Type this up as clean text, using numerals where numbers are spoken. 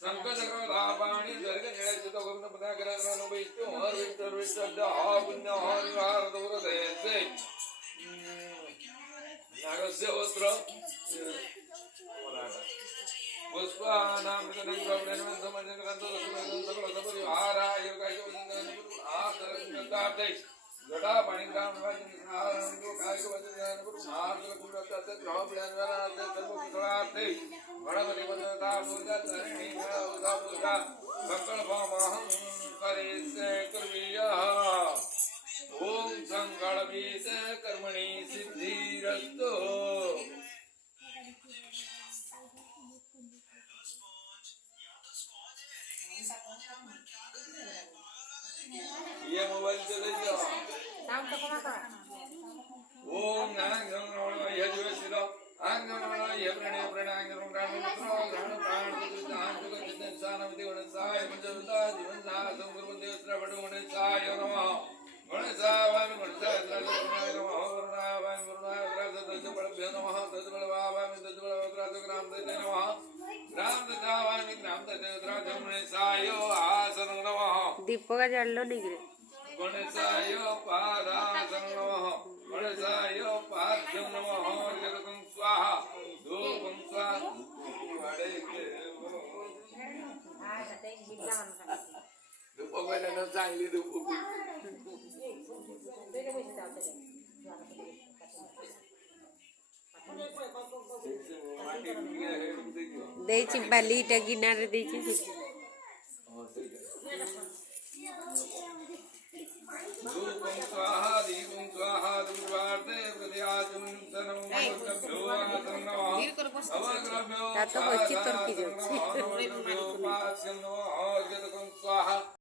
संकटग्रहापाणी दर्ग निळ्याचे तो गमन पदा करन विष्णु हर विष्णु विष्णु पुण्य हर वार दूर दयसे नागस्य वस्त्र पुष्पानां विदनं प्रवणं समजनकं सकल परिवारा योगाय वदनं आदरंगताते जटा पाणिग्राम वाचन सारं जो कायक वचन गुरु मार्ग कुरतात ग्रह प्लनवराते सर्व कुलाते गणपति वंदना पूजा चरणी उदा पूजा संकल्प महं करेसे कर्मिया ओम संकल्पित कर्मणि सिद्धिरस्तु ये मोबाइल चले जाओ नाम तो कमा का ओम नांग गंग ये जो सिरो आंग गंग ये प्रणय प्रणय गंग प्राण प्राण प्राण दान जगत जितने इंसान विधि गणेशाय पंचभूता जीवन सा संगुरु देवत्र बड़ो गणेशाय नमः गणेशाय गणेशाय गणेशाय नमः वरुणाय वरुणाय दस बलभ्यो नमः दस बलवाय दस बलवत्रा ग्राम दे नमः ग्राम ददावाय ग्राम ददत्रा गणेशाय आसन नमः दीपक जळलो निगरे गणेशाय पादासन नमः गणेशाय पाद्यं नमः जगतं स्वाहा धूपं स्वाहा धूपवाल्यानं चांगली धूप द्यायची बाली टगिनार द्यायची धूपं स्वाहा दीपं स्वाहा दुर्वार्ते प्रत्याचम तनं भक्तभ्यो आसन्नः अवग्रभ्यो पास्यं नमः